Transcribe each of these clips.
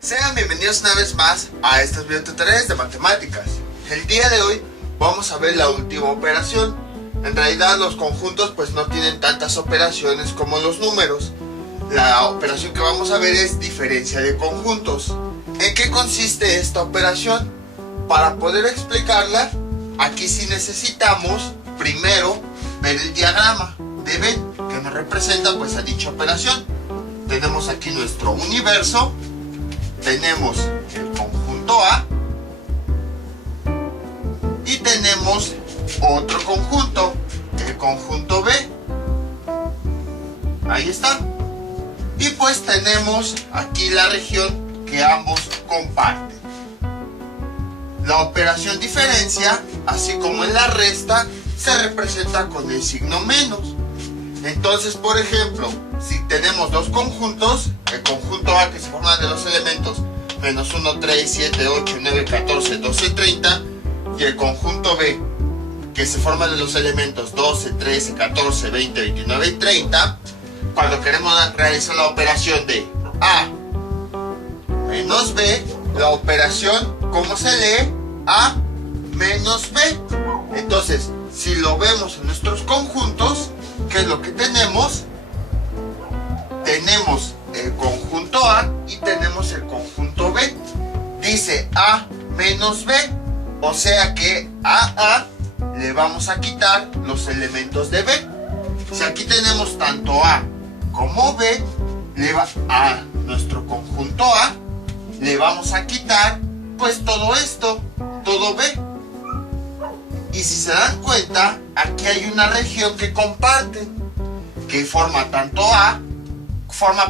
Sean bienvenidos una vez más a estos videotutoriales de matemáticas. El día de hoy vamos a ver la última operación. En realidad los conjuntos pues no tienen tantas operaciones como los números. La operación que vamos a ver es diferencia de conjuntos. ¿En qué consiste esta operación? Para poder explicarla, aquí sí necesitamos primero ver el diagrama de Venn que nos representa pues a dicha operación. Tenemos aquí nuestro universo. Tenemos el conjunto A y tenemos otro conjunto, el conjunto B. Ahí está. Y pues tenemos aquí la región que ambos comparten. La operación diferencia, así como en la resta, se representa con el signo menos. Entonces, por ejemplo, si tenemos dos conjuntos, el conjunto A que se forma de los elementos menos 1, 3, 7, 8, 9, 14, 12, 30, y el conjunto B que se forma de los elementos 12, 13, 14, 20, 29 y 30, cuando queremos realizar la operación de A menos B, la operación, ¿cómo se lee? A menos B. Entonces, si lo vemos en nuestros conjuntos, ¿qué es lo que tenemos? Tenemos el conjunto A y tenemos el conjunto B. Dice A menos B, o sea que a A le vamos a quitar los elementos de B. Si aquí tenemos tanto A como B, a nuestro conjunto A le vamos a quitar pues todo esto, todo B. Y si se dan cuenta, aquí hay una región que comparten, que forma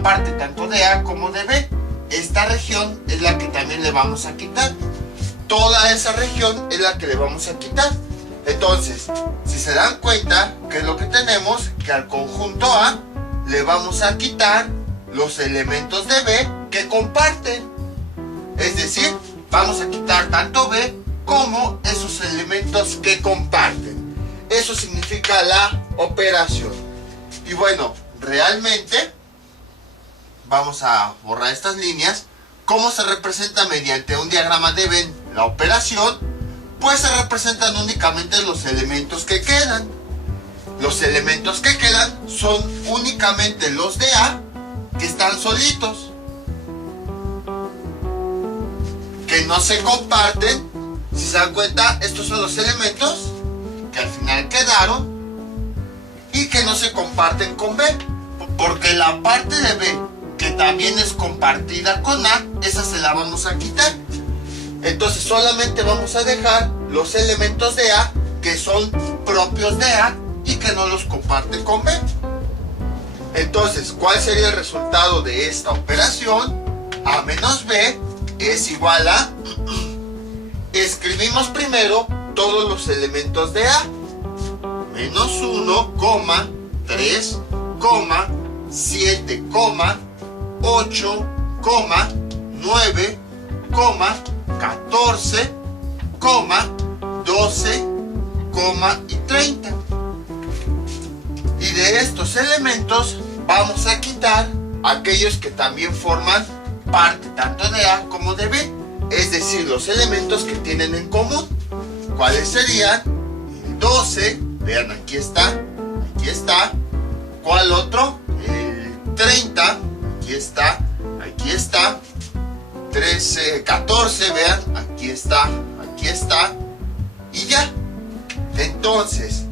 parte tanto de A como de B. Esta región es la que también le vamos a quitar. Toda esa región es la que le vamos a quitar. Entonces, si se dan cuenta, ¿qué es lo que tenemos? Que al conjunto A le vamos a quitar los elementos de B que comparten. Es decir, vamos a quitar tanto B como esos elementos que comparten. Eso significa la operación. Y bueno, realmente vamos a borrar estas líneas. ¿Cómo se representa mediante un diagrama de Venn la operación? Pues se representan únicamente los elementos que quedan. Los elementos que quedan son únicamente los de A que están solitos, que no se comparten. Si se dan cuenta, estos son los elementos que al final quedaron y que no se comparten con B, porque la parte de B que también es compartida con A, esa se la vamos a quitar. Entonces solamente vamos a dejar los elementos de A que son propios de A y que no los comparten con B. Entonces, ¿cuál sería el resultado de esta operación? A menos B es igual a... Escribimos primero todos los elementos de A. Menos 1, 3, 7, 8, 9, 14, 12, y 30. Y de estos elementos vamos a quitar aquellos que también forman parte tanto de A como de B, es decir, los elementos que tienen en común. ¿Cuáles serían? El 12, vean, aquí está. ¿Cuál otro? El 30, aquí está. 13, 14, vean, aquí está. Y ya. Entonces,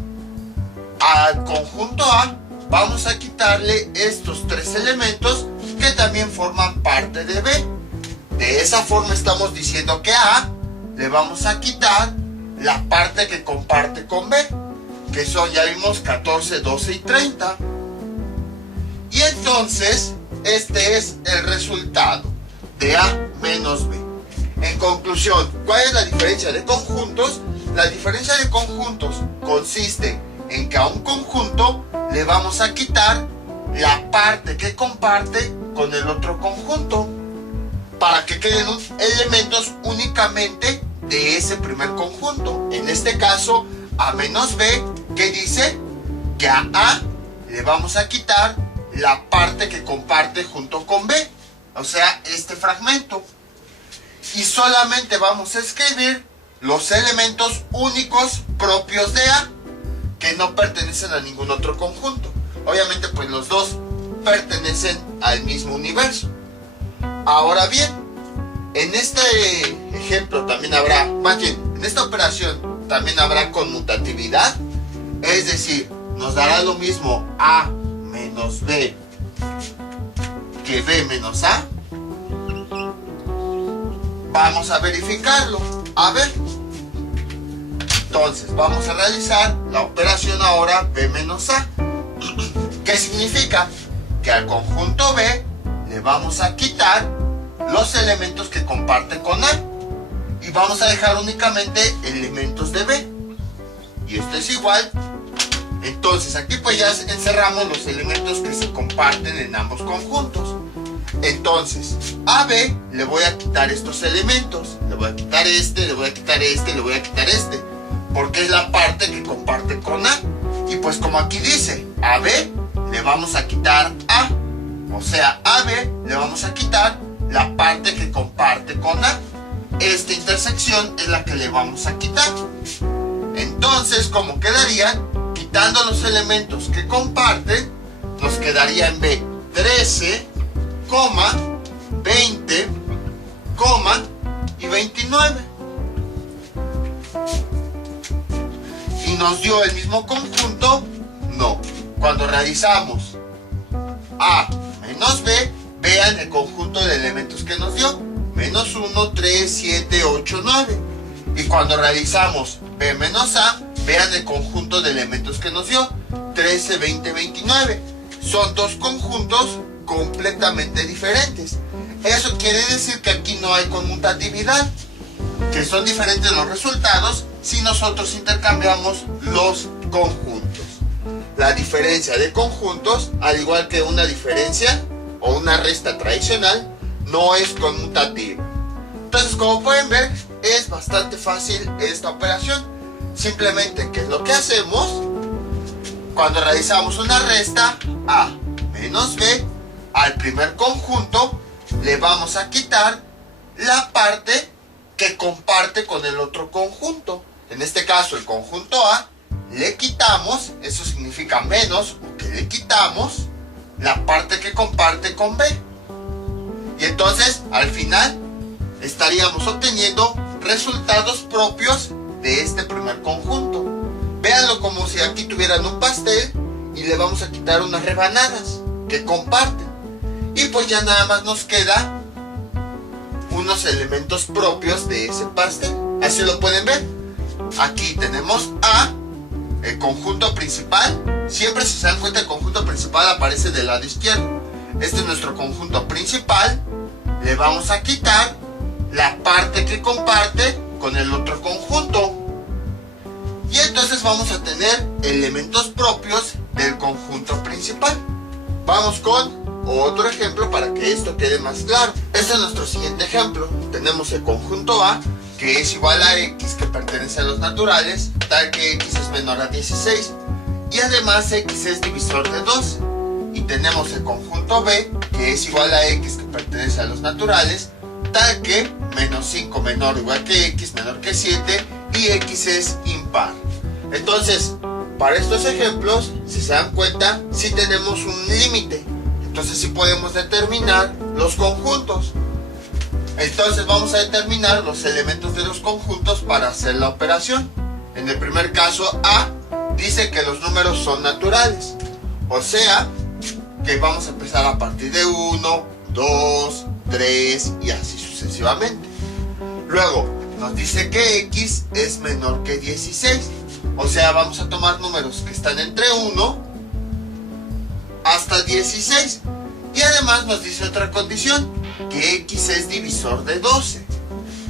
al conjunto A vamos a quitarle estos tres elementos que también forman parte de B. De esa forma estamos diciendo que a A le vamos a quitar la parte que comparte con B, que son, ya vimos, 14, 12 y 30. Y entonces, este es el resultado de A menos B. En conclusión, ¿cuál es la diferencia de conjuntos? La diferencia de conjuntos consiste en que a un conjunto le vamos a quitar la parte que comparte con el otro conjunto. para que queden elementos únicamente de ese primer conjunto. En este caso, A menos B, que dice que a A le vamos a quitar la parte que comparte junto con B, o sea, este fragmento. Y solamente vamos a escribir los elementos únicos propios de A, que no pertenecen a ningún otro conjunto. Obviamente, pues los dos pertenecen al mismo universo. Ahora bien, en este ejemplo también habrá, más bien, en esta operación también habrá conmutatividad, es decir, nos dará lo mismo A menos B que B menos A. Vamos a verificarlo. A ver, entonces vamos a realizar la operación ahora B menos A. ¿Qué significa? Que al conjunto B le vamos a quitar los elementos que comparte con A y vamos a dejar únicamente elementos de B, y esto es igual. Entonces aquí pues ya encerramos los elementos que se comparten en ambos conjuntos. Entonces a B le voy a quitar estos elementos, le voy a quitar este, le voy a quitar este, le voy a quitar este, porque es la parte que comparte con A. Y pues como aquí dice, a B le vamos a quitar A, o sea, a B le vamos a quitar la parte que comparte con A. Esta intersección es la que le vamos a quitar. Entonces, ¿cómo quedarían? Quitando los elementos que comparten, nos quedaría en B 13, 20, y 29. ¿Y nos dio el mismo conjunto? No. Cuando realizamos A menos B, vean el conjunto de elementos que nos dio. Menos 1, 3, 7, 8, 9. Y cuando realizamos B menos A, vean el conjunto de elementos que nos dio. 13, 20, 29. Son dos conjuntos completamente diferentes. Eso quiere decir que aquí no hay conmutatividad, que son diferentes los resultados si nosotros intercambiamos los conjuntos. La diferencia de conjuntos, al igual que una diferencia o una resta tradicional, no es conmutativa. Entonces, como pueden ver, es bastante fácil esta operación. Simplemente, ¿qué es lo que hacemos? Cuando realizamos una resta, A menos B, al primer conjunto le vamos a quitar la parte que comparte con el otro conjunto. En este caso, el conjunto A, le quitamos, eso significa menos, o que le quitamos la parte que comparte con B. Y entonces, al final, estaríamos obteniendo resultados propios de este primer conjunto. Véanlo como si aquí tuvieran un pastel y le vamos a quitar unas rebanadas que comparten. Y pues ya nada más nos queda unos elementos propios de ese pastel. Así lo pueden ver. Aquí tenemos A, el conjunto principal. Siempre, si se dan cuenta, el conjunto principal aparece del lado izquierdo. Este es nuestro conjunto principal. Le vamos a quitar la parte que comparte con el otro conjunto. Y entonces vamos a tener elementos propios del conjunto principal. Vamos con otro ejemplo para que esto quede más claro. Este es nuestro siguiente ejemplo. Tenemos el conjunto A, que es igual a X, que pertenece a los naturales, tal que X es menor a 16. Y además X es divisor de 12. Y tenemos el conjunto B, que es igual a X, que pertenece a los naturales, tal que menos 5 menor o igual que X, menor que 7, y X es impar. Entonces, para estos ejemplos, si se dan cuenta, sí tenemos un límite. Entonces sí podemos determinar los conjuntos. Entonces vamos a determinar los elementos de los conjuntos para hacer la operación. En el primer caso, A dice que los números son naturales. O sea, que vamos a empezar a partir de 1, 2, 3 y así sucesivamente. Luego, nos dice que X es menor que 16. O sea, vamos a tomar números que están entre 1 hasta 16. Y además nos dice otra condición, que X es divisor de 12.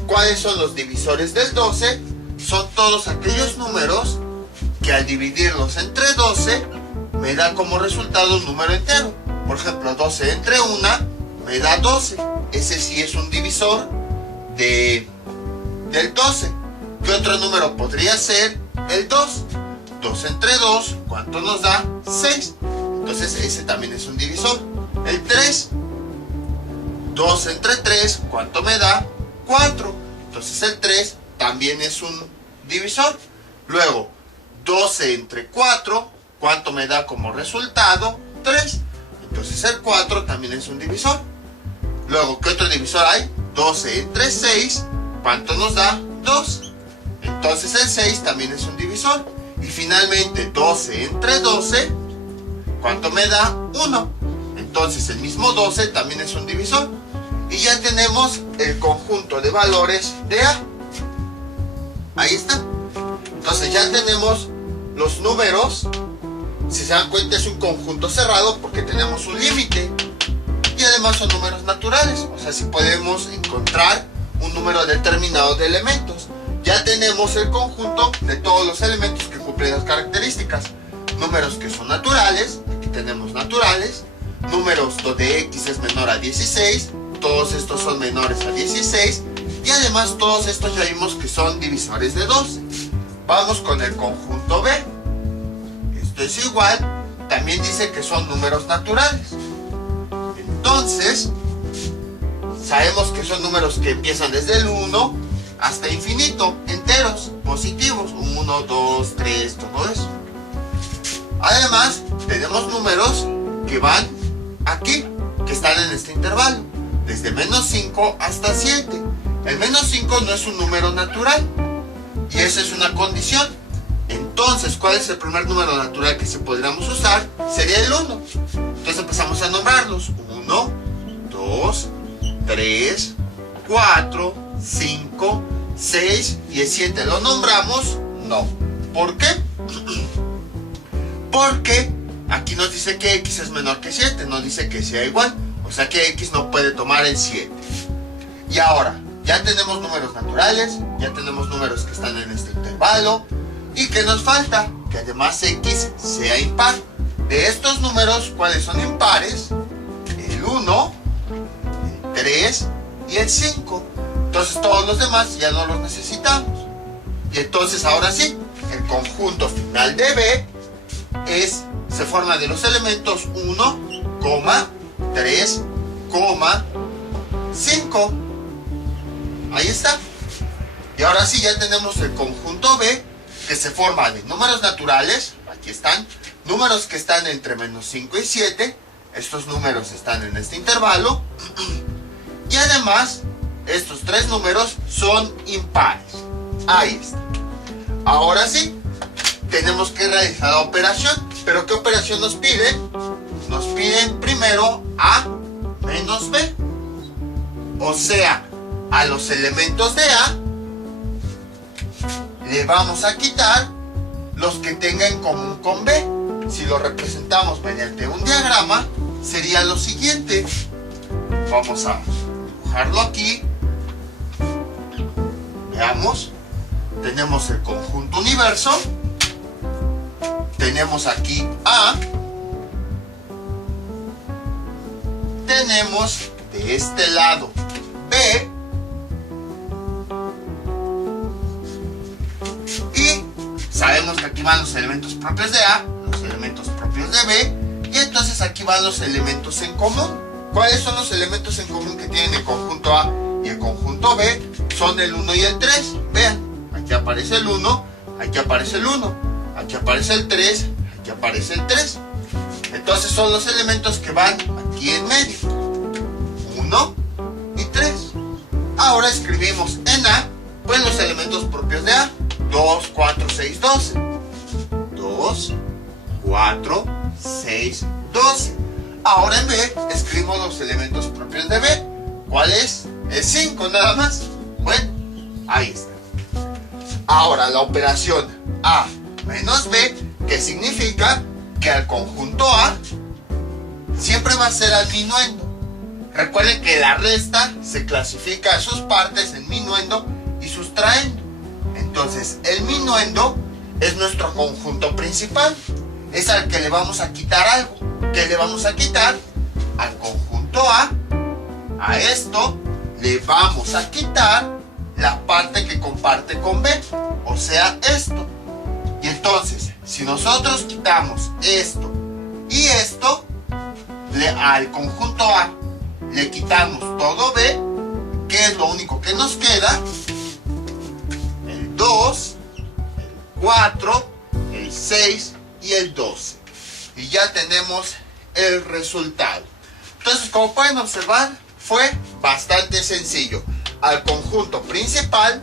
¿Cuáles son los divisores del 12? Son todos aquellos números que al dividirlos entre 12 me da como resultado un número entero. Por ejemplo, 12 entre 1 me da 12. ese sí es un divisor del 12. ¿Qué otro número podría ser? El 2. 2 entre 2, ¿cuánto nos da? 6. Entonces ese también es un divisor. El 3. 2 entre 3, ¿cuánto me da? 4. Entonces el 3 también es un divisor. Luego, 12 entre 4, ¿cuánto me da como resultado? 3. Entonces el 4 también es un divisor. Luego, ¿qué otro divisor hay? 12 entre 6, ¿cuánto nos da? 2. Entonces el 6 también es un divisor. Y finalmente 12 entre 12, ¿cuánto me da? 1. Entonces el mismo 12 también es un divisor. Y ya tenemos el conjunto de valores de A. Ahí está. Entonces ya tenemos los números. Si se dan cuenta, es un conjunto cerrado porque tenemos un límite. Y además son números naturales. O sea, si podemos encontrar un número determinado de elementos. Ya tenemos el conjunto de todos los elementos que cumplen las características. Números que son naturales. Aquí tenemos naturales. Números donde x es menor a 16. Todos estos son menores a 16. Y además todos estos ya vimos que son divisores de 12. Vamos con el conjunto B. Esto es igual. También dice que son números naturales. Entonces, sabemos que son números que empiezan desde el 1 hasta infinito. Enteros, positivos. 1, 2, 3, todo eso. Además, tenemos números que van aquí, que están en este intervalo. Desde menos 5 hasta 7. El menos 5 no es un número natural. Y esa es una condición. Entonces, ¿cuál es el primer número natural que se podríamos usar? Sería el 1. Entonces empezamos a nombrarlos. 1, 2, 3, 4, 5, 6 y el 7. ¿Lo nombramos? No. ¿Por qué? Porque aquí nos dice que x es menor que 7. No dice que sea igual. O sea que x no puede tomar el 7. Y ahora, ya tenemos números naturales, ya tenemos números que están en este intervalo. ¿Y qué nos falta? Que además x sea impar. De estos números, ¿cuáles son impares? El 1, el 3 y el 5. Entonces todos los demás ya no los necesitamos. Y entonces ahora sí, el conjunto final de B se forma de los elementos 1, 3, 5. Ahí está. Y ahora sí ya tenemos el conjunto B, que se forma de números naturales. Aquí están. Números que están entre menos 5 y 7. Estos números están en este intervalo. Y además, estos tres números son impares. Ahí está. Ahora sí, tenemos que realizar la operación. ¿Pero qué operación nos piden? Nos piden primero A menos B. O sea, a los elementos de A le vamos a quitar los que tenga en común con B. Si lo representamos mediante un diagrama, sería lo siguiente. Vamos a dibujarlo aquí. Veamos. Tenemos el conjunto universo. Tenemos aquí A. Tenemos de este lado B. Y sabemos que aquí van los elementos propios de A, los elementos propios de B. Y entonces aquí van los elementos en común. ¿Cuáles son los elementos en común que tienen el conjunto A y el conjunto B? Son el 1 y el 3. Vean, aquí aparece el 1, aquí aparece el 1, aquí aparece el 3, aquí aparece el 3. Entonces son los elementos que van aquí en medio. 1 y 3. Ahora escribimos en A, pues los elementos propios de A. 2, 4, 6, 12. 2, 4, 6, 12. Ahora en B escribimos los elementos propios de B. ¿Cuál es? El 5 nada más. Bueno, ahí está. Ahora la operación A menos B, que significa que al conjunto A siempre va a ser al minuendo. Recuerden que la resta se clasifica a sus partes en minuendo y sustraendo. Entonces, el minuendo es nuestro conjunto principal. Es al que le vamos a quitar algo. ¿Qué le vamos a quitar? Al conjunto A a esto le vamos a quitar la parte que comparte con B, o sea, esto. Y entonces, si nosotros quitamos esto y esto, al conjunto A le quitamos todo B, ¿qué es lo único que nos queda? El 2, el 4, el 6 y el 12. Y ya tenemos el resultado. Entonces, como pueden observar, fue bastante sencillo. Al conjunto principal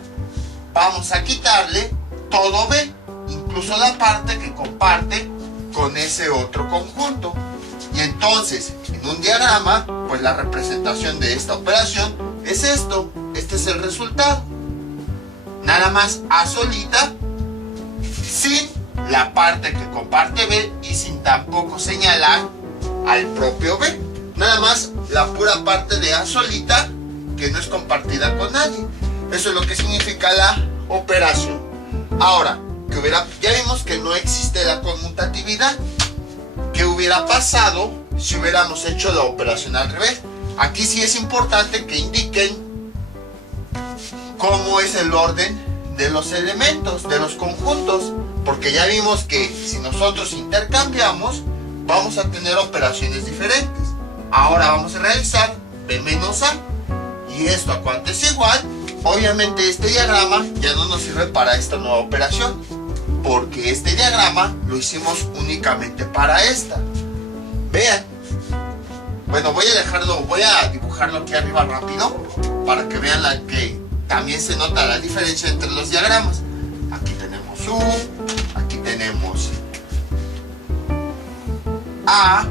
vamos a quitarle todo B, incluso la parte que comparte con ese otro conjunto. Y entonces, en un diagrama, pues la representación de esta operación es esto. Este es el resultado. Nada más A solita, sin la parte que comparte B y sin tampoco señalar al propio B. Nada más la pura parte de A solita que no es compartida con nadie. Eso es lo que significa la operación. Ahora, ya vimos que no existe la conmutatividad. ¿Qué hubiera pasado si hubiéramos hecho la operación al revés? Aquí sí es importante que indiquen cómo es el orden de los elementos, de los conjuntos, porque ya vimos que si nosotros intercambiamos, vamos a tener operaciones diferentes. Ahora vamos a realizar B menos A, y esto a cuánto es igual. Obviamente este diagrama ya no nos sirve para esta nueva operación, porque este diagrama lo hicimos únicamente para esta. Vean. Bueno, voy a dibujarlo aquí arriba rápido para que vean que también se nota la diferencia entre los diagramas. Aquí tenemos U, aquí tenemos A,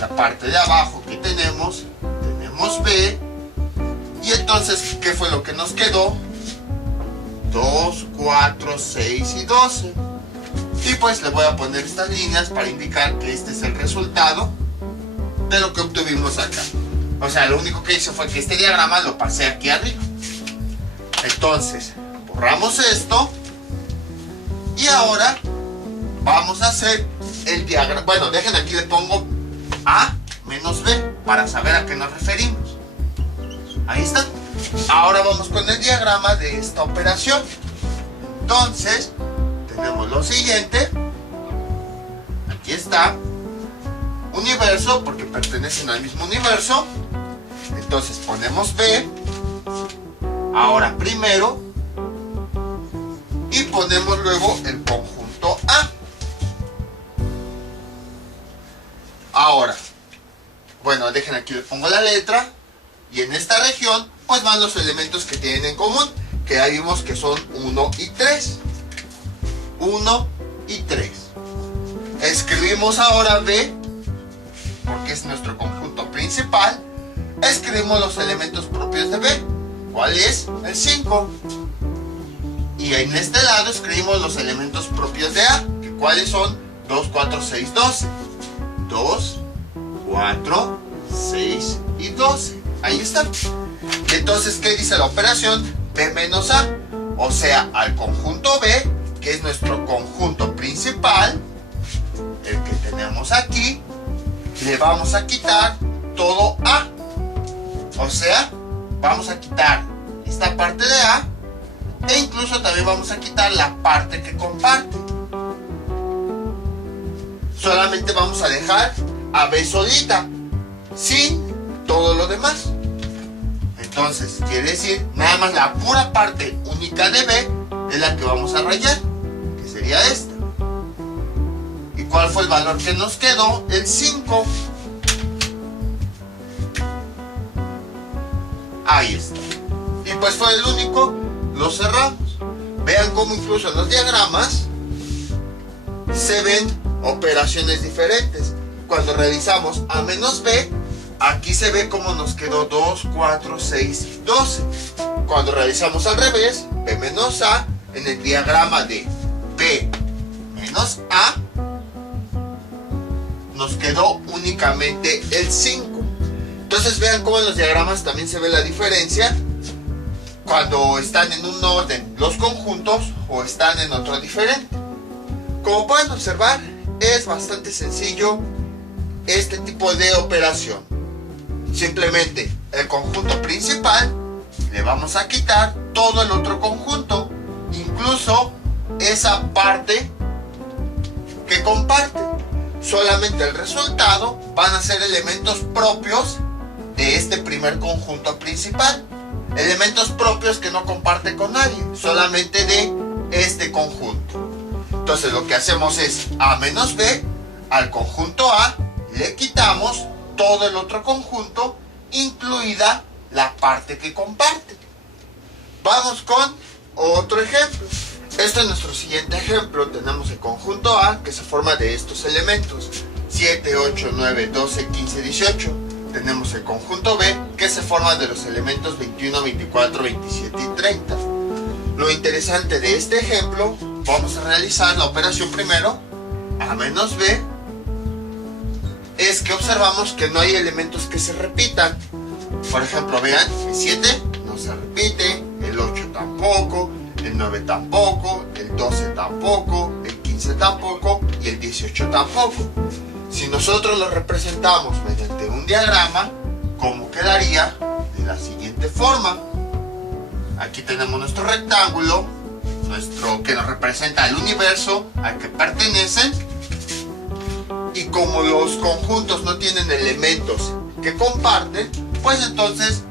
la parte de abajo que tenemos B, y entonces, ¿qué fue lo que nos quedó? 2, 4, 6 y 12. Y pues le voy a poner estas líneas para indicar que este es el resultado de lo que obtuvimos acá. O sea, lo único que hice fue que este diagrama lo pasé aquí arriba. Entonces, borramos esto. Y ahora vamos a hacer el diagrama. Bueno, dejen aquí, le pongo A menos B para saber a qué nos referimos. Ahí está. Ahora vamos con el diagrama de esta operación. Entonces, tenemos lo siguiente. Aquí está. Universo, porque pertenecen al mismo universo. Entonces ponemos B. Ahora primero. Y ponemos luego el conjunto A. Ahora, bueno, dejen aquí, le pongo la letra. Y en esta región, pues van los elementos que tienen en común, que ya vimos que son 1 y 3. 1 y 3. Escribimos ahora B, porque es nuestro conjunto principal. Escribimos los elementos propios de B. ¿Cuál es? El 5. Y en este lado escribimos los elementos propios de A, que cuáles son 2, 4, 6, 12. 2, 4, 6 y 12. Ahí está. Entonces, ¿qué dice la operación? B menos A. O sea, al conjunto B, que es nuestro conjunto principal, el que tenemos aquí, le vamos a quitar todo A. O sea, vamos a quitar esta parte de A e incluso también vamos a quitar la parte que comparte. Solamente vamos a dejar a B solita, sin todo lo demás. Entonces, quiere decir, nada más la pura parte única de B es la que vamos a rayar, que sería esta. ¿Y cuál fue el valor que nos quedó? El 5. Ahí está. Y pues fue el único, lo cerramos. Vean cómo incluso en los diagramas se ven operaciones diferentes. Cuando realizamos A menos B, aquí se ve cómo nos quedó 2, 4, 6, 12. Cuando realizamos al revés, B menos A, en el diagrama de B menos A, nos quedó únicamente el 5. Entonces vean cómo en los diagramas también se ve la diferencia cuando están en un orden los conjuntos o están en otro diferente. Como pueden observar, es bastante sencillo este tipo de operación. Simplemente el conjunto principal le vamos a quitar todo el otro conjunto, incluso esa parte que comparte. Solamente el resultado van a ser elementos propios de este primer conjunto principal. Elementos propios que no comparte con nadie, solamente de este conjunto. Entonces lo que hacemos es A menos B, al conjunto A le quitamos todo el otro conjunto, incluida la parte que comparte. Vamos con otro ejemplo. Este es nuestro siguiente ejemplo. Tenemos el conjunto A que se forma de estos elementos: 7, 8, 9, 12, 15, 18. Tenemos el conjunto B que se forma de los elementos 21, 24, 27 y 30. Lo interesante de este ejemplo, vamos a realizar la operación primero, A menos B, es que observamos que no hay elementos que se repitan. Por ejemplo, vean, el 7 no se repite, el 8 tampoco, el 9 tampoco, el 12 tampoco, el 15 tampoco y el 18 tampoco. Si nosotros lo representamos mediante un diagrama, ¿cómo quedaría? De la siguiente forma. Aquí tenemos nuestro rectángulo, que nos representa el universo al que pertenecen. Y como los conjuntos no tienen elementos que comparten, pues entonces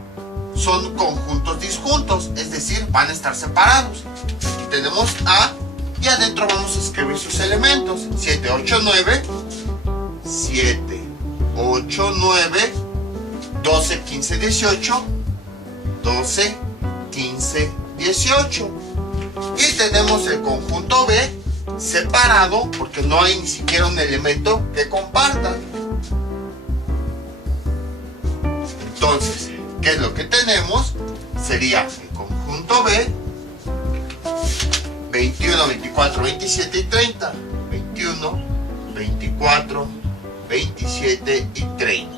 son conjuntos disjuntos, es decir, van a estar separados. Aquí tenemos A y adentro vamos a escribir sus elementos: 7, 8, 9, 7, 8, 9, 12, 15, 18, 12, 15, 18. Y tenemos el conjunto B separado porque no hay ni siquiera un elemento que compartan. Entonces, ¿qué es lo que tenemos? Sería el conjunto B 21, 24, 27 y 30. 21, 24, 27 y 30.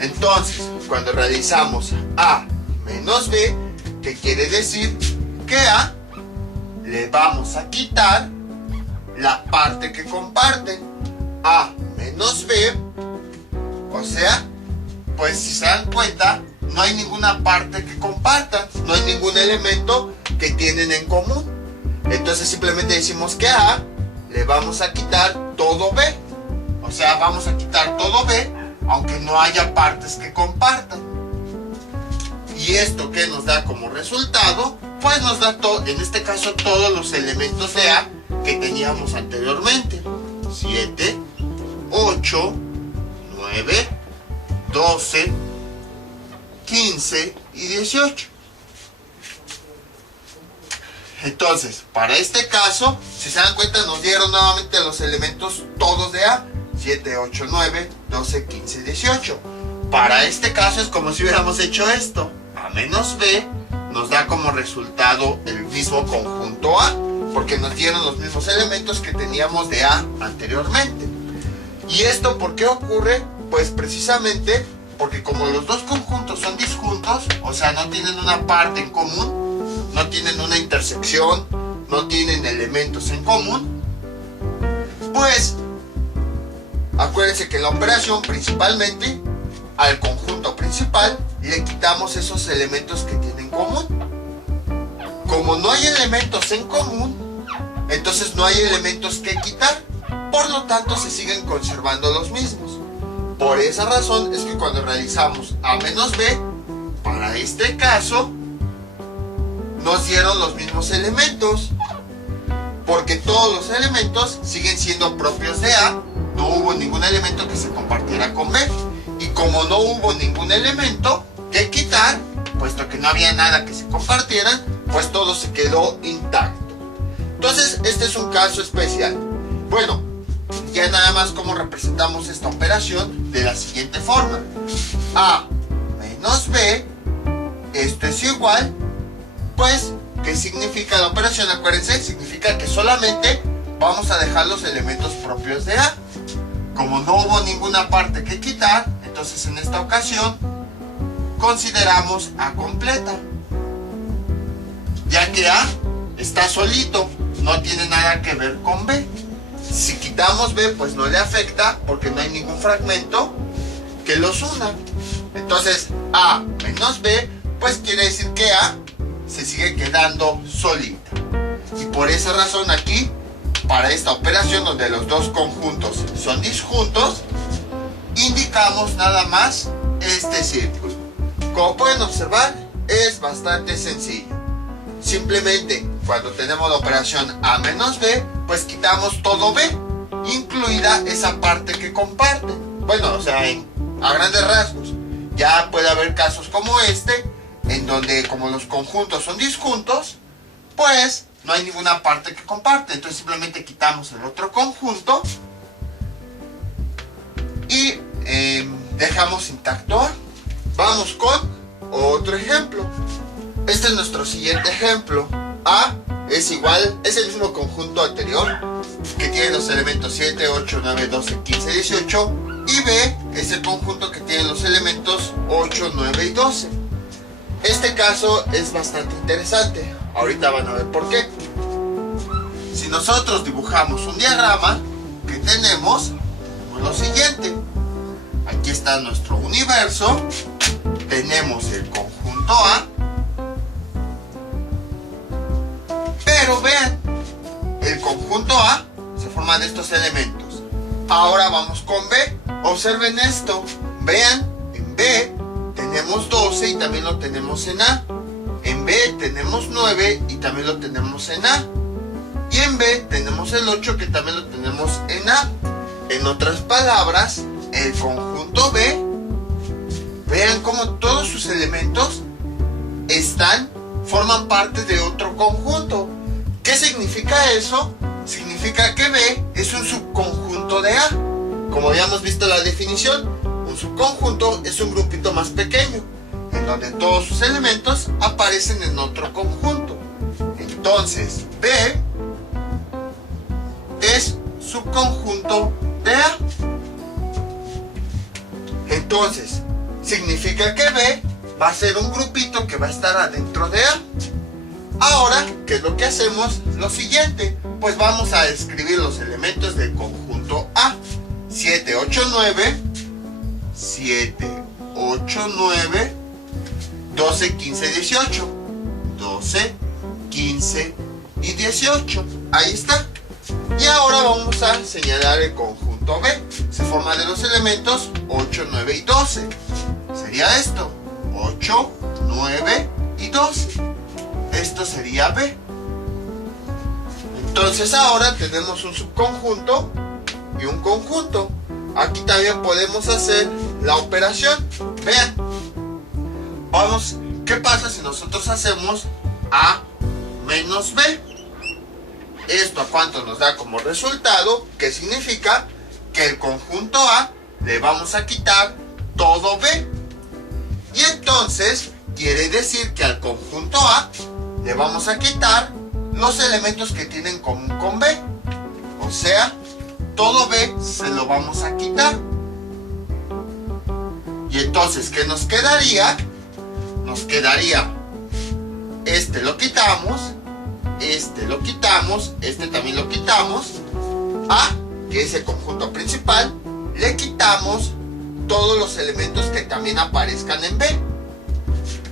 Entonces, cuando realizamos A menos B, ¿qué quiere decir? Que A le vamos a quitar la parte que comparten. A menos B, o sea, pues si se dan cuenta, no hay ninguna parte que compartan, no hay ningún elemento que tienen en común. Entonces simplemente decimos que a A le vamos a quitar todo B. O sea, vamos a quitar todo B, aunque no haya partes que compartan. Y esto que nos da como resultado, pues nos da en este caso todos los elementos de A que teníamos anteriormente: 7, 8, 9, 12, 15 y 18. Entonces, para este caso, si se dan cuenta, nos dieron nuevamente los elementos todos de A: 7, 8, 9, 12, 15 y 18. Para este caso es como si hubiéramos hecho esto: A menos B nos da como resultado el mismo conjunto A, porque nos dieron los mismos elementos que teníamos de A anteriormente. ¿Y esto por qué ocurre? Pues precisamente porque como los dos conjuntos son disjuntos, o sea, no tienen una parte en común, no tienen una intersección, no tienen elementos en común, pues acuérdense que en la operación principalmente al conjunto principal le quitamos esos elementos que tienen en común. Como no hay elementos en común, entonces no hay elementos que quitar, por lo tanto se siguen conservando los mismos. Por esa razón es que cuando realizamos A menos B, para este caso nos dieron los mismos elementos, porque todos los elementos siguen siendo propios de A, no hubo ningún elemento que se compartiera con B. Y como no hubo ningún elemento que quitar, puesto que no había nada que se compartieran, pues todo se quedó intacto. Entonces, este es un caso especial. Bueno, ya nada más como representamos esta operación de la siguiente forma: A menos B, esto es igual, pues, ¿qué significa la operación? Acuérdense, significa que solamente vamos a dejar los elementos propios de A. Como no hubo ninguna parte que quitar, entonces en esta ocasión consideramos A completa, ya que A está solito, no tiene nada que ver con B. Si quitamos B, pues no le afecta porque no hay ningún fragmento que los una. Entonces A menos B, pues quiere decir que A se sigue quedando solita. Y por esa razón aquí, para esta operación donde los dos conjuntos son disjuntos, indicamos nada más este círculo. Como pueden observar, es bastante sencillo. Simplemente cuando tenemos la operación A menos B, pues quitamos todo B, incluida esa parte que comparten. Bueno, o sea, a grandes rasgos. Ya puede haber casos como este, en donde como los conjuntos son disjuntos, pues no hay ninguna parte que comparte. Entonces simplemente quitamos el otro conjunto y dejamos intacto A. Vamos con otro ejemplo. Este es nuestro siguiente ejemplo. A es igual, es el mismo conjunto anterior, que tiene los elementos 7, 8, 9, 12, 15, 18. Y B es el conjunto que tiene los elementos 8, 9 y 12. Este caso es bastante interesante. Ahorita van a ver por qué. Si nosotros dibujamos un diagrama que tenemos lo siguiente. Aquí está nuestro universo. Tenemos el conjunto A. Pero vean, el conjunto A se forma de estos elementos. Ahora vamos con B. Observen esto. Vean, en B tenemos 12 y también lo tenemos en A. En B tenemos 9 y también lo tenemos en A. Y en B tenemos el 8 que también lo tenemos en A. En otras palabras, el conjunto B, vean cómo todos sus elementos forman parte de otro conjunto. ¿Qué significa eso? Significa que B es un subconjunto de A. Como habíamos visto en la definición, un subconjunto es un grupito más pequeño, en donde todos sus elementos aparecen en otro conjunto. Entonces, B es subconjunto de A. Entonces, significa que B va a ser un grupito que va a estar adentro de A. Ahora, ¿qué es lo que hacemos? Lo siguiente, pues vamos a escribir los elementos del conjunto A. 7, 8, 9, 7, 8, 9, 12, 15, 18. 12, 15 y 18. Ahí está. Y ahora vamos a señalar el conjunto B. Se forma de los elementos 8, 9 y 12. Sería esto. 8, 9 y 12. Esto sería B. Entonces ahora tenemos un subconjunto y un conjunto. Aquí también podemos hacer la operación. Vean. Vamos, ¿qué pasa si nosotros hacemos A menos B? ¿Esto a cuánto nos da como resultado? Que significa que el conjunto A le vamos a quitar todo B. Y entonces quiere decir que al conjunto A le vamos a quitar los elementos que tienen en común con B. O sea, todo B se lo vamos a quitar. Y entonces, ¿qué nos quedaría? Nos quedaría, este lo quitamos, este lo quitamos, este también lo quitamos. A, que es el conjunto principal, le quitamos todos los elementos que también aparezcan en B.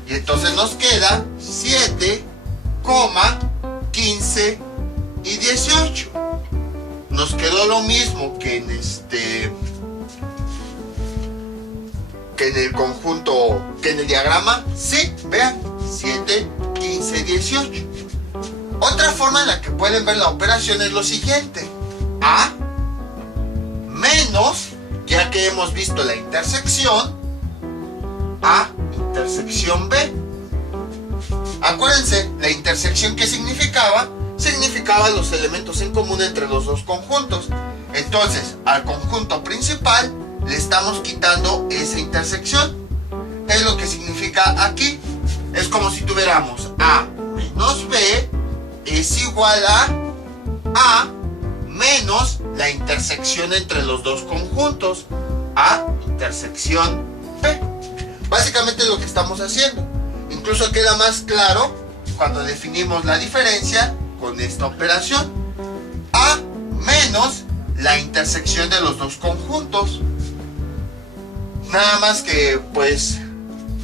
Y entonces nos queda 7, 15 y 18. Nos quedó lo mismo que en el conjunto, que en el diagrama. Sí, vean, 7, 15 y 18. Otra forma en la que pueden ver la operación es lo siguiente. A menos, ya que hemos visto la intersección, A intersección B. Acuérdense, la intersección, ¿qué significaba? Significaba los elementos en común entre los dos conjuntos. Entonces, al conjunto principal le estamos quitando esa intersección. Es lo que significa aquí. Es como si tuviéramos A menos B es igual a menos la intersección entre los dos conjuntos. A intersección B. Básicamente es lo que estamos haciendo. Incluso queda más claro cuando definimos la diferencia con esta operación. A menos la intersección de los dos conjuntos. Nada más que pues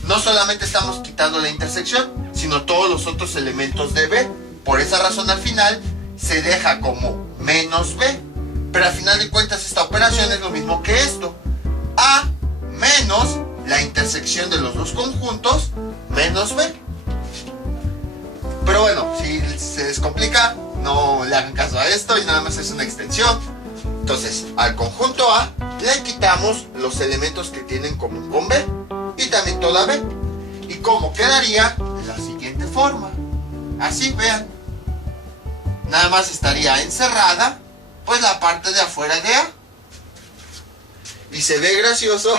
no solamente estamos quitando la intersección, sino todos los otros elementos de B. Por esa razón al final se deja como menos B. Pero al final de cuentas esta operación es lo mismo que esto. A menos la intersección de los dos conjuntos menos B. Pero bueno, si se les complica, no le hagan caso a esto y nada más es una extensión. Entonces, al conjunto A le quitamos los elementos que tienen común con B y también toda B. ¿Y cómo quedaría? De la siguiente forma. Así, vean. Nada más estaría encerrada pues la parte de afuera de A. Y se ve gracioso.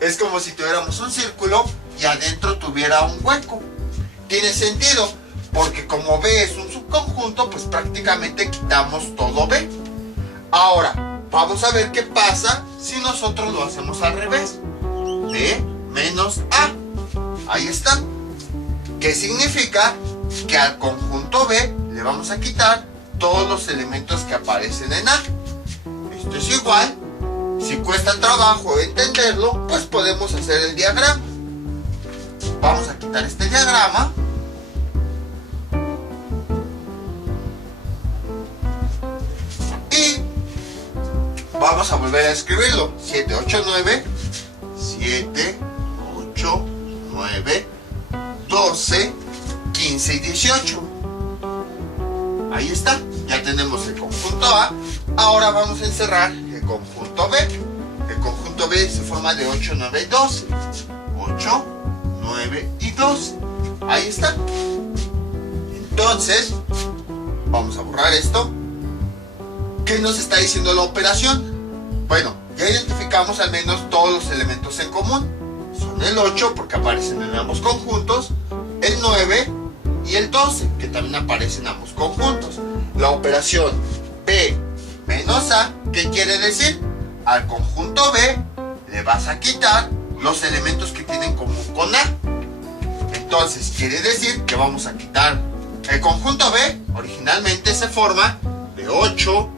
Es como si tuviéramos un círculo y adentro tuviera un hueco. Tiene sentido, porque como B es un subconjunto, pues prácticamente quitamos todo B. Ahora, vamos a ver qué pasa si nosotros lo hacemos al revés. B menos A. Ahí está. ¿Qué significa? Que al conjunto B le vamos a quitar todos los elementos que aparecen en A. Esto es igual. Si cuesta trabajo entenderlo, pues podemos hacer el diagrama. Vamos a quitar este diagrama. Y vamos a volver a escribirlo. 7, 8, 9. 7, 8, 9, 12, 15 y 18. Ahí está. Ya tenemos el conjunto A. Ahora vamos a encerrar el conjunto B. El conjunto B se forma de 8, 9 y 12. 8, 9 y 12. Ahí está. Entonces, vamos a borrar esto. ¿Qué nos está diciendo la operación? Bueno, ya identificamos al menos todos los elementos en común. Son el 8 porque aparecen en ambos conjuntos, el 9 y el 12 que también aparecen en ambos conjuntos. La operación B menos A, ¿qué quiere decir? Al conjunto B le vas a quitar los elementos que tienen común con A. Entonces quiere decir que vamos a quitar el conjunto B. Originalmente se forma de 8,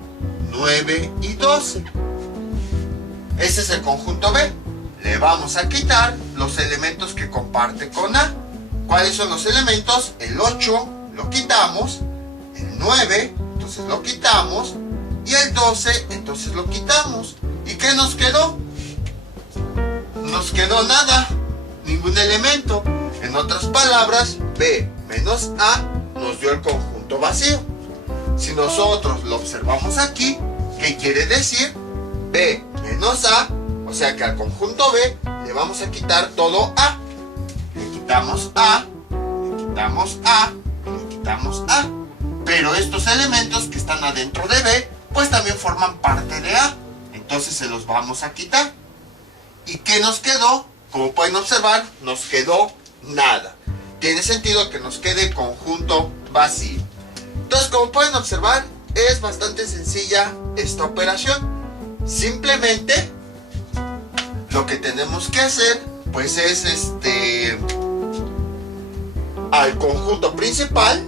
9 y 12. Ese es el conjunto B. Le vamos a quitar los elementos que comparte con A. ¿Cuáles son los elementos? El 8 lo quitamos, el 9 entonces lo quitamos y el 12 entonces lo quitamos. ¿Y qué nos quedó? Nos quedó nada, ningún elemento. En otras palabras, B menos A nos dio el conjunto vacío. Si nosotros lo observamos aquí, ¿qué quiere decir? B menos A, o sea que al conjunto B le vamos a quitar todo A. Le quitamos A, le quitamos A, le quitamos A. Pero estos elementos que están adentro de B, pues también forman parte de A. Entonces se los vamos a quitar. ¿Y qué nos quedó? Como pueden observar, nos quedó nada. Tiene sentido que nos quede conjunto vacío. Entonces, como pueden observar, es bastante sencilla esta operación. Simplemente lo que tenemos que hacer pues es al conjunto principal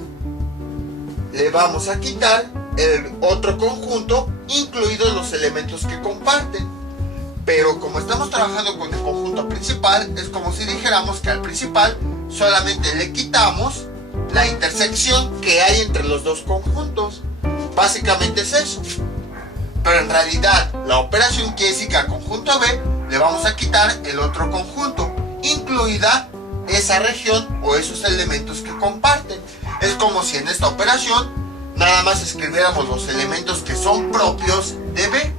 le vamos a quitar el otro conjunto, incluidos los elementos que comparten. Pero como estamos trabajando con el conjunto principal, es como si dijéramos que al principal solamente le quitamos la intersección que hay entre los dos conjuntos. Básicamente es eso. Pero en realidad la operación quiere decir que al conjunto B le vamos a quitar el otro conjunto, incluida esa región o esos elementos que comparten. Es como si en esta operación nada más escribiéramos los elementos que son propios de B.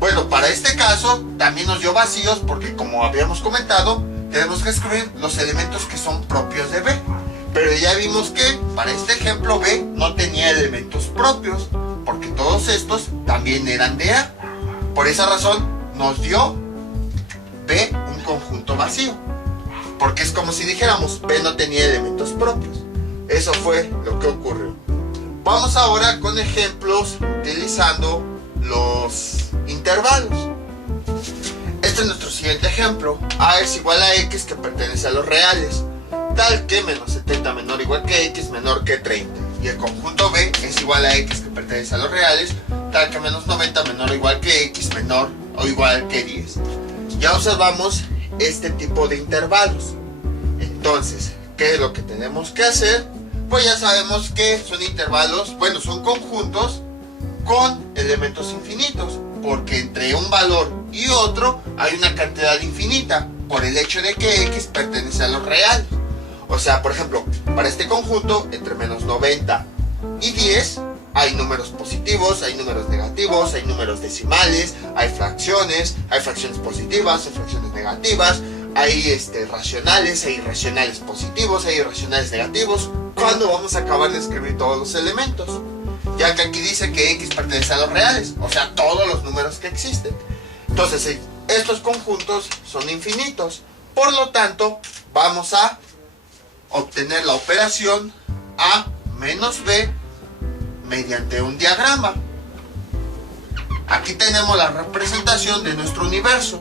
Bueno, para este caso también nos dio vacíos porque, como habíamos comentado, tenemos que escribir los elementos que son propios de B. Pero ya vimos que para este ejemplo B no tenía elementos propios, porque todos estos también eran de A. Por esa razón nos dio B un conjunto vacío, porque es como si dijéramos B no tenía elementos propios. Eso fue lo que ocurrió. Vamos ahora con ejemplos utilizando los intervalos. Este es nuestro siguiente ejemplo. A es igual a X que pertenece a los reales, tal que menos 70 menor o igual que X menor que 30. Y el conjunto B es igual a X que pertenece a los reales, tal que menos 90 menor o igual que X menor o igual que 10. ya observamos este tipo de intervalos. Entonces, ¿qué es lo que tenemos que hacer? Pues ya sabemos que son intervalos, bueno, son conjuntos con elementos infinitos, porque entre un valor y otro hay una cantidad infinita, por el hecho de que x pertenece a los reales. O sea, por ejemplo, para este conjunto, entre menos 90 y 10, hay números positivos, hay números negativos, hay números decimales, hay fracciones positivas, hay fracciones negativas, hay racionales, hay irracionales positivos, hay irracionales negativos. ¿Cuándo vamos a acabar de escribir todos los elementos? Ya que aquí dice que x pertenece a los reales, o sea, todos los números que existen. Entonces, estos conjuntos son infinitos. Por lo tanto, vamos a obtener la operación a menos b mediante un diagrama. Aquí tenemos la representación de nuestro universo,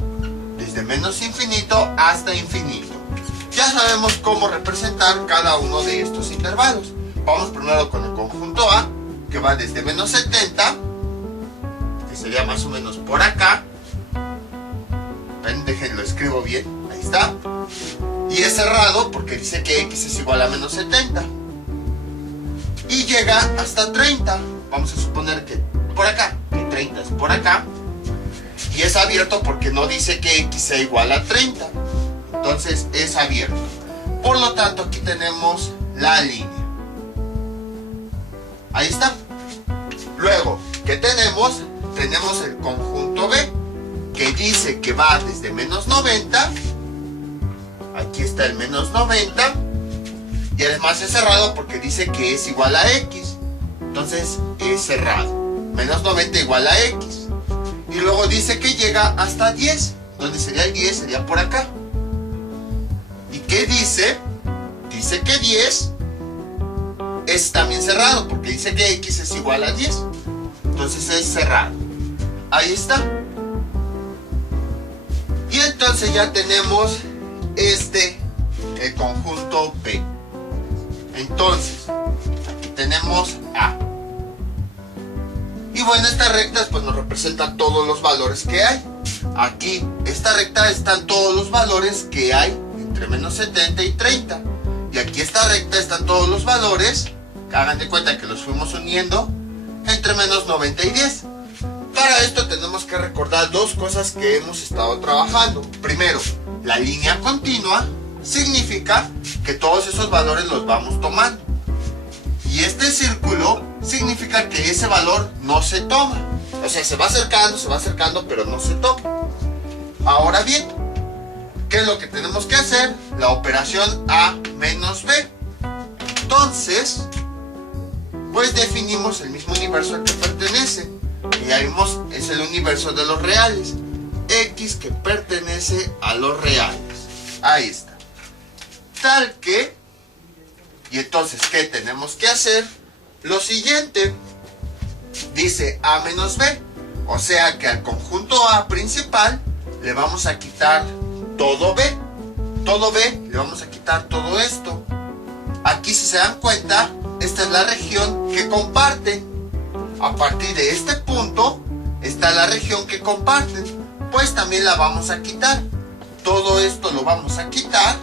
desde menos infinito hasta infinito. Ya sabemos cómo representar cada uno de estos intervalos. Vamos primero con el conjunto A, que va desde menos 70, que sería más o menos por acá. Déjenlo, escribo bien, ahí está. Y es cerrado porque dice que x es igual a menos 70. Y llega hasta 30. Vamos a suponer que por acá, que 30 es por acá. Y es abierto porque no dice que x sea igual a 30. Entonces es abierto. Por lo tanto, aquí tenemos la línea. Ahí está. Luego, ¿qué tenemos? Tenemos el conjunto B, que dice que va desde menos 90. Aquí está el menos 90. Y además es cerrado porque dice que es igual a x. Entonces es cerrado. Menos 90 igual a x. Y luego dice que llega hasta 10. Donde sería el 10 sería por acá. ¿Y qué dice? Dice que 10 es también cerrado porque dice que x es igual a 10. Entonces es cerrado. Ahí está. Y entonces ya tenemos el conjunto B. Entonces, aquí tenemos A. Y bueno, estas rectas pues nos representan todos los valores que hay. Aquí, esta recta están todos los valores que hay entre menos 70 y 30. Y aquí esta recta están todos los valores, hagan de cuenta que los fuimos uniendo, entre menos 90 y 10. Para esto tenemos que recordar dos cosas que hemos estado trabajando. Primero, la línea continua significa que todos esos valores los vamos tomando. Y este círculo significa que ese valor no se toma. O sea, se va acercando, pero no se toma. Ahora bien, ¿qué es lo que tenemos que hacer? La operación A menos B. Entonces, pues definimos el mismo universo al que pertenece. Y ya vimos, es el universo de los reales. X que pertenece a los reales. Ahí está. Tal que, y entonces, ¿qué tenemos que hacer? Lo siguiente, dice A menos B, o sea que al conjunto A principal le vamos a quitar todo B. Todo B, le vamos a quitar todo esto. Aquí, si se dan cuenta, esta es la región que comparten. A partir de este punto está la región que comparten, pues también la vamos a quitar. Todo esto lo vamos a quitar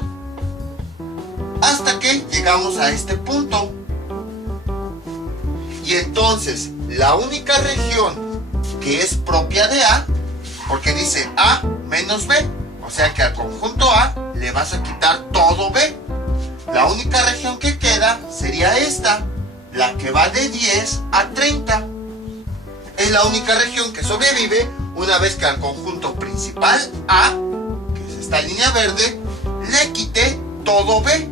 hasta que llegamos a este punto. Y entonces la única región que es propia de A, porque dice A menos B, o sea que al conjunto A le vas a quitar todo B. La única región que queda sería esta, la que va de 10 a 30. Es la única región que sobrevive una vez que al conjunto principal A, que es esta línea verde, le quité todo B.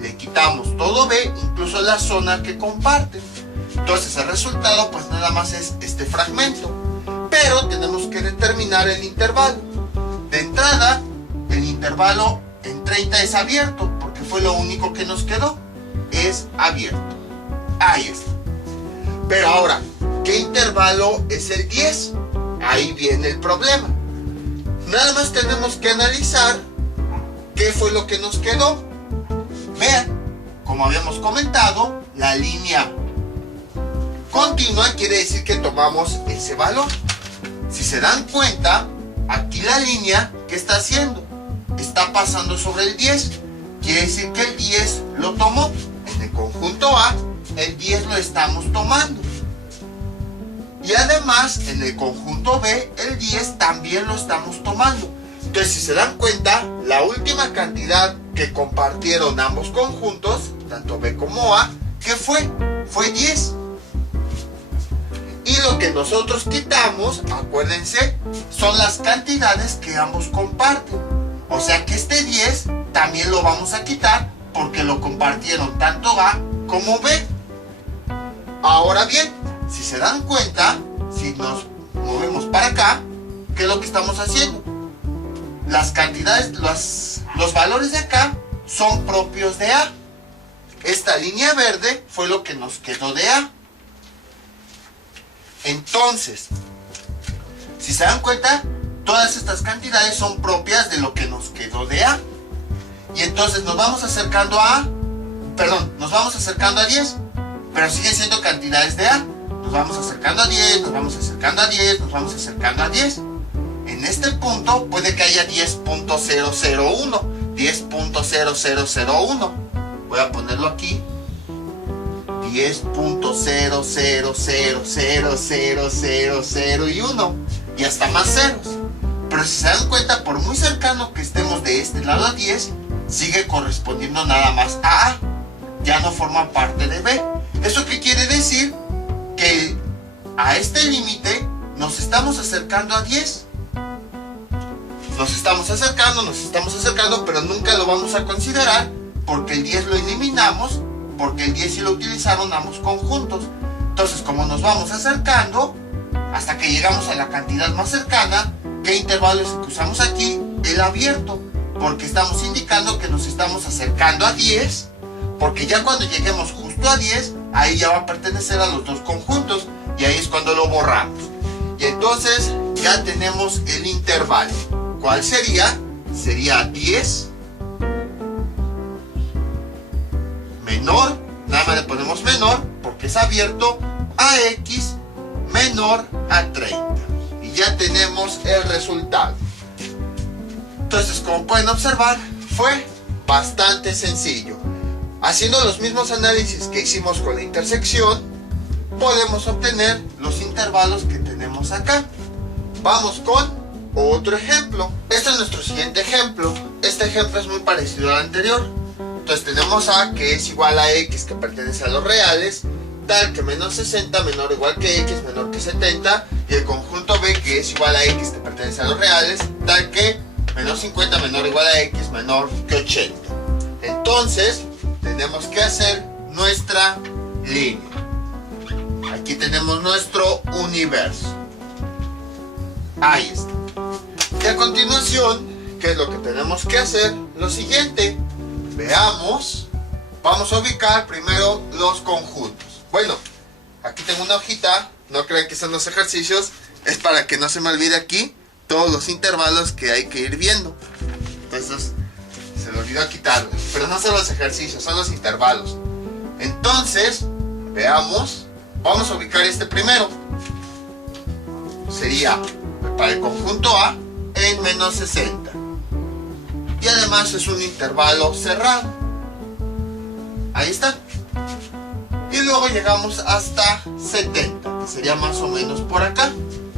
Le quitamos todo B, incluso la zona que comparten. Entonces el resultado pues nada más es este fragmento. Pero tenemos que determinar el intervalo. De entrada, el intervalo en 30 es abierto, porque fue lo único que nos quedó. Es abierto. Ahí está. Pero ahora, ¿qué intervalo es el 10? Ahí viene el problema. Nada más tenemos que analizar qué fue lo que nos quedó. Vean, como habíamos comentado, la línea continua quiere decir que tomamos ese valor. Si se dan cuenta, aquí la línea, ¿qué está haciendo? Está pasando sobre el 10. Quiere decir que el 10 lo tomó. En el conjunto A, el 10 lo estamos tomando. Y además, en el conjunto B, el 10 también lo estamos tomando. Entonces, si se dan cuenta, la última cantidad que compartieron ambos conjuntos, tanto B como A, ¿qué fue? Fue 10. Y lo que nosotros quitamos, acuérdense, son las cantidades que ambos comparten. O sea que este 10 también lo vamos a quitar porque lo compartieron tanto A como B. Ahora bien, si se dan cuenta, si nos movemos para acá, ¿qué es lo que estamos haciendo? Las cantidades, los valores de acá son propios de A. Esta línea verde fue lo que nos quedó de A. Entonces, si se dan cuenta, todas estas cantidades son propias de lo que nos quedó de A. Y entonces nos vamos acercando a nos vamos acercando a 10, pero siguen siendo cantidades de A. Nos vamos acercando a 10, nos vamos acercando a 10, nos vamos acercando a 10. En este punto puede que haya 10.001, 10.0001. Voy a ponerlo aquí. 10.0000000 y 1 y hasta más ceros. Pero si se dan cuenta, por muy cercano que estemos de este lado a 10, sigue correspondiendo nada más a A, ya no forma parte de B. ¿Eso qué quiere decir? Que a este límite nos estamos acercando a 10. Nos estamos acercando, pero nunca lo vamos a considerar porque el 10 lo eliminamos, porque el 10 sí lo utilizaron ambos conjuntos. Entonces, como nos vamos acercando hasta que llegamos a la cantidad más cercana, ¿qué intervalo es el que usamos aquí? El abierto, porque estamos indicando que nos estamos acercando a 10, porque ya cuando lleguemos justo a 10, ahí ya va a pertenecer a los dos conjuntos, y ahí es cuando lo borramos. Y entonces ya tenemos el intervalo. ¿Cuál sería? Sería 10 menor, nada más le ponemos menor porque es abierto, a X menor a 30. Y ya tenemos el resultado. Entonces, como pueden observar, fue bastante sencillo. Haciendo los mismos análisis que hicimos con la intersección, podemos obtener los intervalos que tenemos acá. Vamos con otro ejemplo. Este es nuestro siguiente ejemplo. Este ejemplo es muy parecido al anterior. Entonces tenemos A que es igual a X que pertenece a los reales, tal que menos 60 menor o igual que X menor que 70, y el conjunto B que es igual a X que pertenece a los reales, tal que menos 50 menor o igual a X menor que 80. Entonces tenemos que hacer nuestra línea. Aquí tenemos nuestro universo. Ahí está. Y a continuación, ¿qué es lo que tenemos que hacer? Lo siguiente. Veamos, vamos a ubicar primero los conjuntos. Bueno, aquí tengo una hojita, no crean que son los ejercicios, es para que no se me olvide aquí todos los intervalos que hay que ir viendo. Entonces, se me olvidó quitarlos, pero no son los ejercicios, son los intervalos. Entonces, veamos, vamos a ubicar este primero. Sería para el conjunto A en menos 60. Y además es un intervalo cerrado. Ahí está. Y luego llegamos hasta 70, que sería más o menos por acá.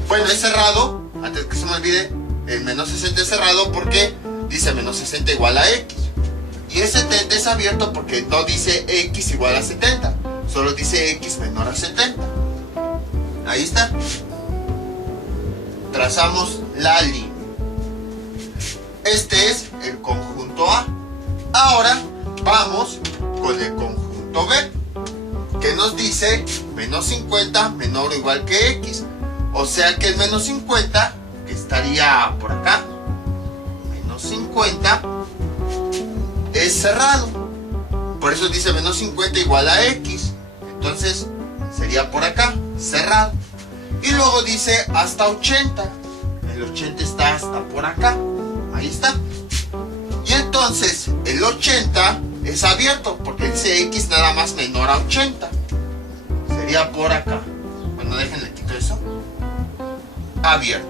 Bueno, es cerrado, antes que se me olvide, el menos 60 es cerrado porque dice menos 60 igual a X. Y el 70 es abierto porque no dice X igual a 70, solo dice X menor a 70. Ahí está. Trazamos la línea. Este es el conjunto A. Ahora vamos con el conjunto B, que nos dice menos 50 menor o igual que X. O sea que el menos 50, que estaría por acá, menos 50, es cerrado. Por eso dice menos 50 igual a X. Entonces sería por acá, cerrado. Y luego dice hasta 80. El 80 está hasta por acá. Ahí está. Y entonces el 80 es abierto porque dice X nada más menor a 80. Sería por acá. Bueno, déjenle quito eso. Abierto.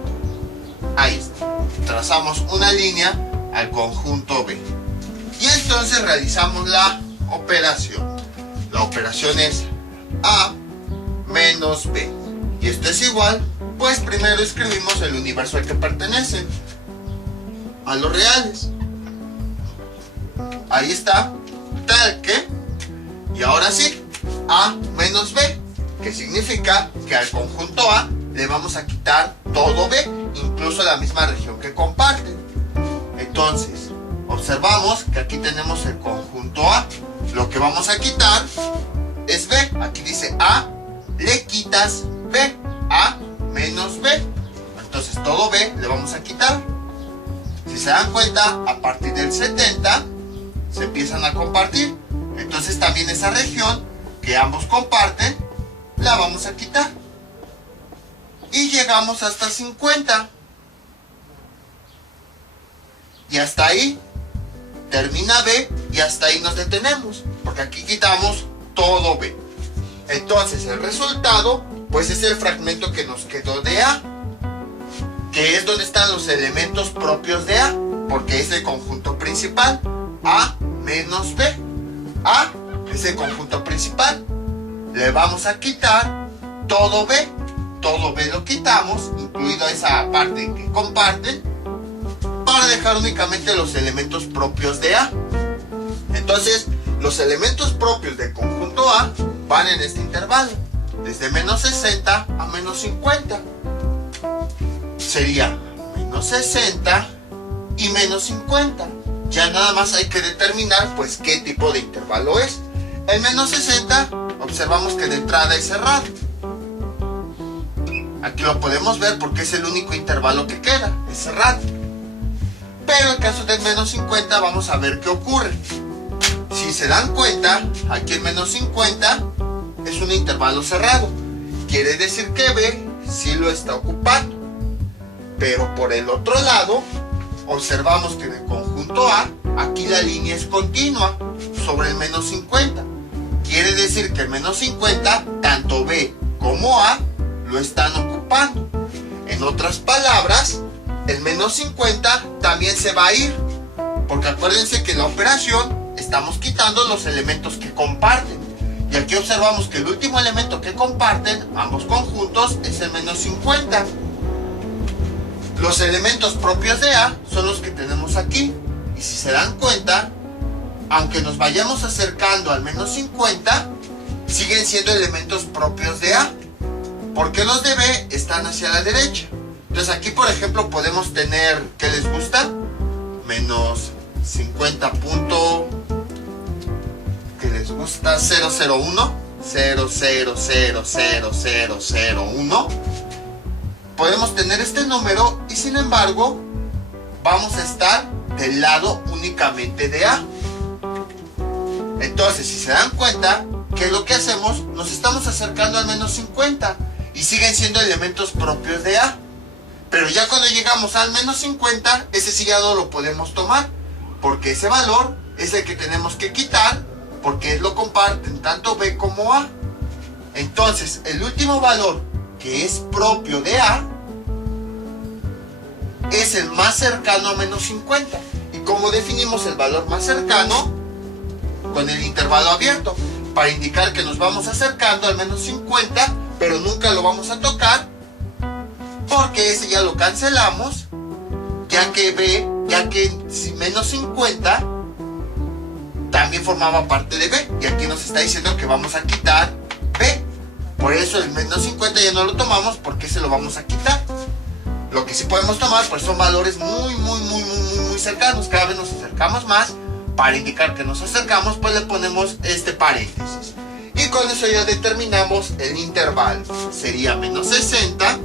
Ahí está. Trazamos una línea al conjunto B. Y entonces realizamos la operación. La operación es A menos B. Y esto es igual, pues primero escribimos el universo al que pertenecen, a los reales. Ahí está, tal que. Y ahora sí, A menos B, que significa que al conjunto A le vamos a quitar todo B, incluso la misma región que comparten. Entonces, observamos que aquí tenemos el conjunto A. Lo que vamos a quitar es B. Aquí dice A, le quitas B. A menos B. Entonces todo B le vamos a quitar. Si se dan cuenta, a partir del 70 se empiezan a compartir. Entonces también esa región que ambos comparten la vamos a quitar. Y llegamos hasta 50. Y hasta ahí termina B y hasta ahí nos detenemos, porque aquí quitamos todo B. Entonces el resultado pues es el fragmento que nos quedó de A, que es donde están los elementos propios de A, porque es el conjunto principal. A menos B. A es el conjunto principal. Le vamos a quitar todo B. Todo B lo quitamos, incluido esa parte que comparten, para dejar únicamente los elementos propios de A. Entonces, los elementos propios del conjunto A van en este intervalo, desde menos 60 a menos 50. Sería menos 60 y menos 50. Ya nada más hay que determinar pues qué tipo de intervalo es. El menos 60, observamos que de entrada es cerrado. Aquí lo podemos ver porque es el único intervalo que queda, es cerrado. Pero en el caso del menos 50 vamos a ver qué ocurre. Si se dan cuenta, aquí el menos 50 es un intervalo cerrado. Quiere decir que B sí lo está ocupando. Pero por el otro lado, observamos que en el conjunto A, aquí la línea es continua sobre el menos 50. Quiere decir que el menos 50, tanto B como A, lo están ocupando. En otras palabras, el menos 50 también se va a ir, porque acuérdense que en la operación estamos quitando los elementos que comparten. Y aquí observamos que el último elemento que comparten ambos conjuntos es el menos 50. Los elementos propios de A son los que tenemos aquí. Y si se dan cuenta, aunque nos vayamos acercando al menos 50, siguen siendo elementos propios de A, porque los de B están hacia la derecha. Entonces aquí, por ejemplo, podemos tener, ¿qué les gusta? Menos 50 punto, ¿qué les gusta? 001, 0000001. Podemos tener este número y sin embargo vamos a estar del lado únicamente de A. Entonces, si se dan cuenta, ¿qué es lo que hacemos? Nos estamos acercando al menos 50 y siguen siendo elementos propios de A. Pero ya cuando llegamos al menos 50, ese sí ya no lo podemos tomar, porque ese valor es el que tenemos que quitar, porque lo comparten tanto B como A. Entonces, el último valor que es propio de A es el más cercano a menos 50. ¿Y cómo definimos el valor más cercano? Con el intervalo abierto, para indicar que nos vamos acercando al menos 50, pero nunca lo vamos a tocar, porque ese ya lo cancelamos, ya que menos 50 también formaba parte de B, y aquí nos está diciendo que vamos a quitar B. Por eso el menos 50 ya no lo tomamos, porque ese lo vamos a quitar. Lo que sí podemos tomar pues son valores muy cercanos. Cada vez nos acercamos más. Para indicar que nos acercamos, pues le ponemos este paréntesis. Y con eso ya determinamos el intervalo. Sería menos 60.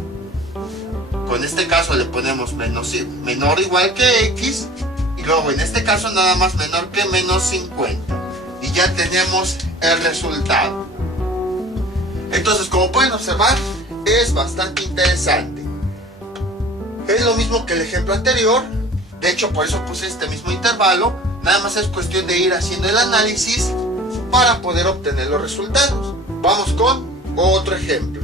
Con este caso le ponemos menor o igual que X. Y luego en este caso nada más menor que menos 50. Y ya tenemos el resultado. Entonces, como pueden observar, es bastante interesante. Es lo mismo que el ejemplo anterior. De hecho, por eso puse este mismo intervalo. Nada más es cuestión de ir haciendo el análisis para poder obtener los resultados. Vamos con otro ejemplo.